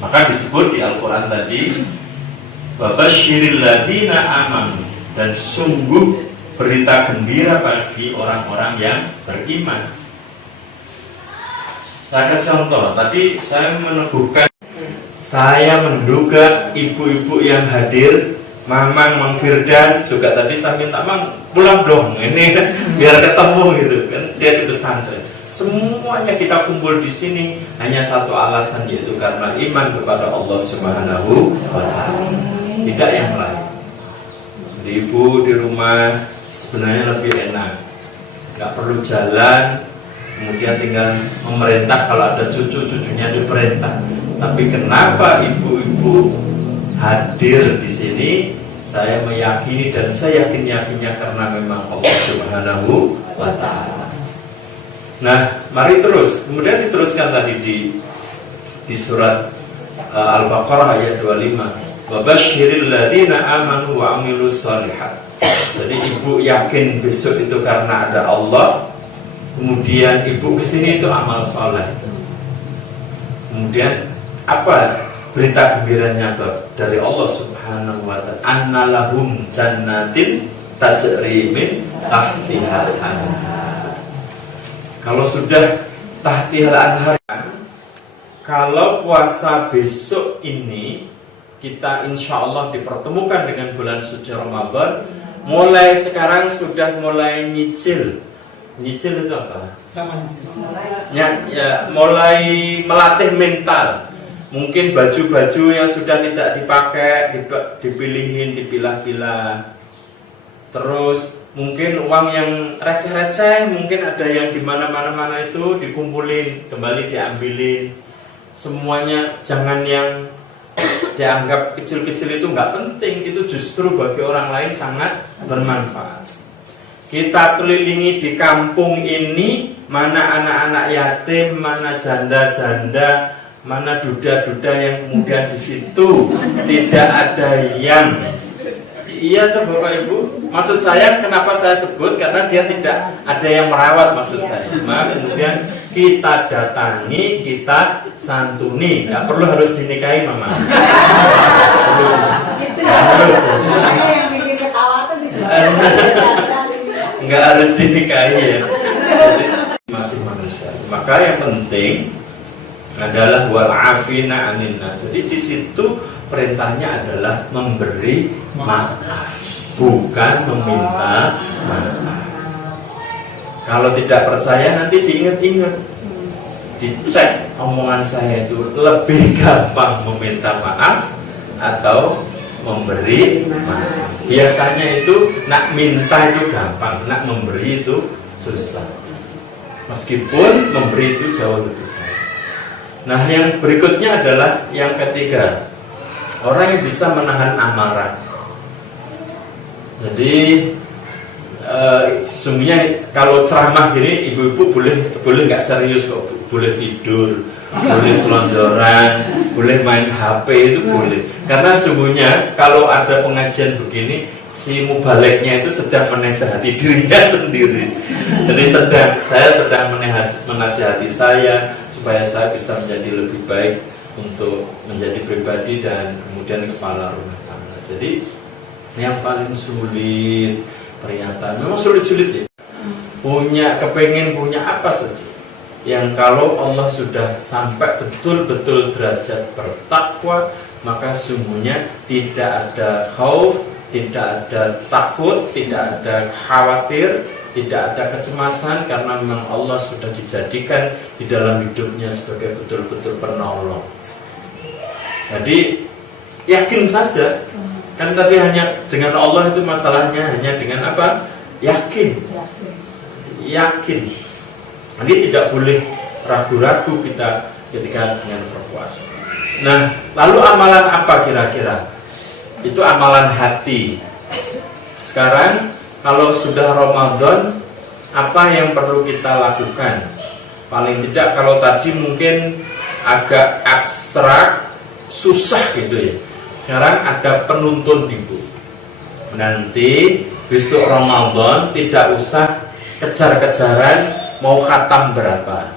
Maka disebut di Al-Quran tadi, Wabasyiril ladzina amanu, dan sungguh berita gembira bagi orang-orang yang beriman. Saya kasih contoh, tadi saya meneguhkan, saya menduga ibu-ibu yang hadir, Mamang, Mang Firdan juga tadi saya minta, Mang pulang dong, ini biar ketemu gitu kan, dia di pesantren. Semuanya kita kumpul di sini hanya satu alasan, yaitu karena iman kepada Allah Subhanahu wa Ta'ala. Tidak yang lain. Ibu di rumah sebenarnya lebih enak, nggak perlu jalan, kemudian tinggal memerintah, kalau ada cucu-cucunya diperintah. Tapi kenapa ibu-ibu hadir di sini? Saya meyakini dan saya yakinnya karena memang Allah Subhanahu wa Ta'ala. Nah, mari terus. Kemudian diteruskan tadi di surat Al-Baqarah ayat 25. Wabasyiril ladzina amanu wa amilus shalihat. Jadi ibu yakin besok itu karena ada Allah. Kemudian ibu kesini itu amal soleh. Kemudian apa berita gembiranya dari Allah Subhanahu wa Ta'ala? Annalahum jannatin tajri min tahtihal anhar. Kalau sudah tahtihal anhar, kalau puasa besok ini kita insya Allah dipertemukan dengan bulan suci Ramadan, mulai sekarang sudah mulai nyicil. Nyicil itu apa? Sama Ya, mulai melatih mental. Mungkin baju-baju yang sudah tidak dipakai dipilihin, dipilah-pilah. Terus mungkin uang yang receh-receh, mungkin ada yang di mana-mana itu dikumpulin, kembali diambilin. Semuanya jangan yang dianggap kecil-kecil itu nggak penting, itu justru bagi orang lain sangat bermanfaat. Kita kelilingi di kampung ini, mana anak-anak yatim, mana janda-janda, mana duda-duda yang kemudian di situ tidak ada yang. Iya tuh Bapak Ibu. Maksud saya kenapa saya sebut, karena dia tidak ada yang merawat, maksud saya. Maka kemudian kita datangi, kita santuni. Gak perlu harus dinikahi Mama. Harus. Yang bikin ketawa tuh bisa. Nggak harus dinikahi ya. Jadi, masih manusia. Maka yang penting adalah wal afina anin nas. Jadi di situ perintahnya adalah memberi maaf, bukan meminta maaf. Kalau tidak percaya nanti diingat-ingat, dicek omongan saya itu lebih gampang meminta maaf atau memberi maaf. Biasanya itu nak minta itu gampang, nak memberi itu susah. Meskipun memberi itu jauh lebih baik. Nah, yang berikutnya adalah yang ketiga, orang yang bisa menahan amarah. Jadi sesungguhnya kalau ceramah gini, ibu-ibu boleh nggak serius kok, boleh tidur, boleh selonjoran, boleh main HP, itu boleh. Karena sesungguhnya kalau ada pengajian begini, si mubaliknya itu sedang menasihati dirinya sendiri. Jadi saya sedang menasihati saya supaya saya bisa menjadi lebih baik untuk menjadi pribadi dan kemudian kepala rumah tangga. Jadi yang paling sulit ternyata memang sulit-sulit ya. Kepengen punya apa saja. Yang kalau Allah sudah sampai betul-betul derajat bertakwa, maka sungguhnya tidak ada khauf, tidak ada takut, tidak ada khawatir, tidak ada kecemasan, karena memang Allah sudah dijadikan di dalam hidupnya sebagai betul-betul penolong. Jadi yakin saja. Kan tadi hanya dengan Allah itu masalahnya hanya dengan apa? Yakin. Ini tidak boleh ragu-ragu kita ketika dengan berpuasa. Nah, lalu amalan apa kira-kira? Itu amalan hati. Sekarang kalau sudah Ramadan, apa yang perlu kita lakukan? Paling tidak kalau tadi mungkin agak abstrak, susah gitu ya. Sekarang ada penuntun ibu. Nanti besok Ramadan tidak usah kejar-kejaran mau khatam berapa.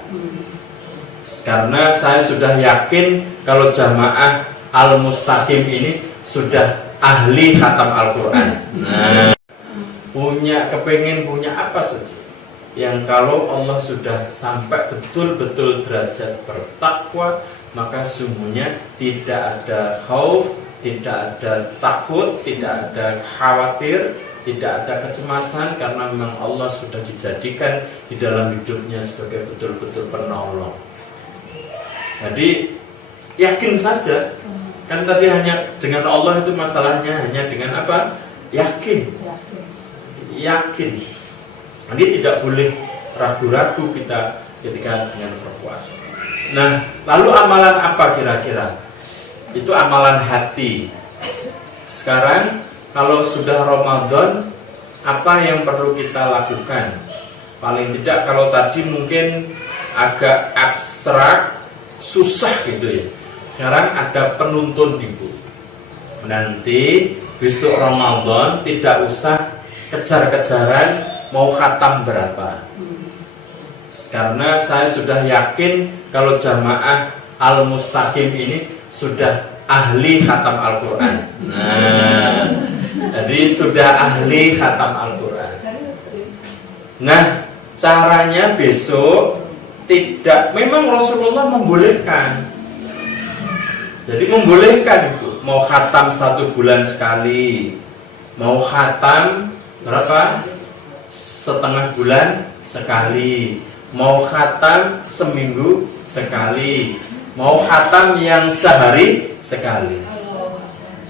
Karena saya sudah yakin kalau jamaah Al-Mustaqim ini sudah ahli khatam Al-Quran. Nah, kepengen punya apa saja yang kalau Allah sudah sampai betul-betul derajat bertakwa, maka sungguhnya tidak ada khauf, tidak ada takut, tidak ada khawatir, tidak ada kecemasan, karena memang Allah sudah dijadikan di dalam hidupnya sebagai betul-betul penolong. Jadi yakin saja. Kan tadi hanya dengan Allah itu masalahnya hanya dengan apa? Yakin. Yakin. Jadi tidak boleh ragu-ragu kita ketika dengan berpuasa. Nah, lalu amalan apa kira-kira? Itu amalan hati. Sekarang kalau sudah Ramadan, apa yang perlu kita lakukan? Paling tidak kalau tadi mungkin agak abstrak, susah gitu ya. Sekarang ada penuntun ibu. Nanti besok Ramadan tidak usah kejar-kejaran mau khatam berapa. Karena saya sudah yakin kalau jamaah Al-Mustaqim ini sudah ahli khatam Al-Quran. Nah, jadi sudah ahli khatam Al-Quran. Nah, caranya besok tidak, memang Rasulullah membolehkan. Jadi membolehkan itu mau khatam 1 bulan sekali, mau khatam berapa? Setengah bulan sekali, mau khatam seminggu sekali, mau khatam yang sehari sekali.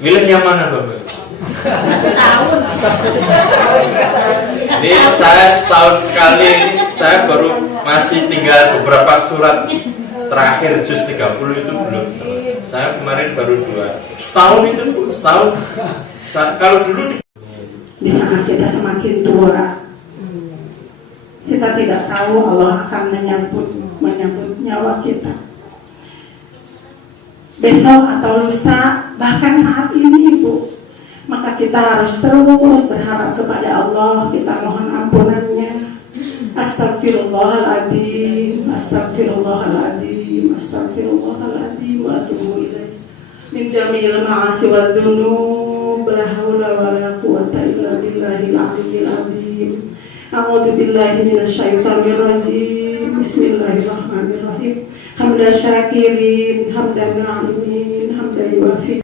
Milih yang mana Bapak? Ini saya setahun sekali, saya baru masih tinggal beberapa surat terakhir juz 30 itu belum selesai. Saya kemarin baru 2 setahun itu Bu, setahun. Kalau dulu di saat kita semakin tua, kita tidak tahu Allah akan menyambut nyawa kita besok atau lusa, bahkan saat ini Ibu. Maka kita harus terus berharap kepada Allah, kita mohon ampunannya. Astagfirullahaladzim, astagfirullahaladzim, astagfirullahaladzim, wa atubu ilaih. Min jami'il ma'asi wal dzunub, la haula wa la quwwata illa billahil aliyyil azim. A'udzu billahi minasyaitonir rajim. Bismillahirrahmanirrahim. Hamdan syakirin, hamdan na'imin, hamdan yuafi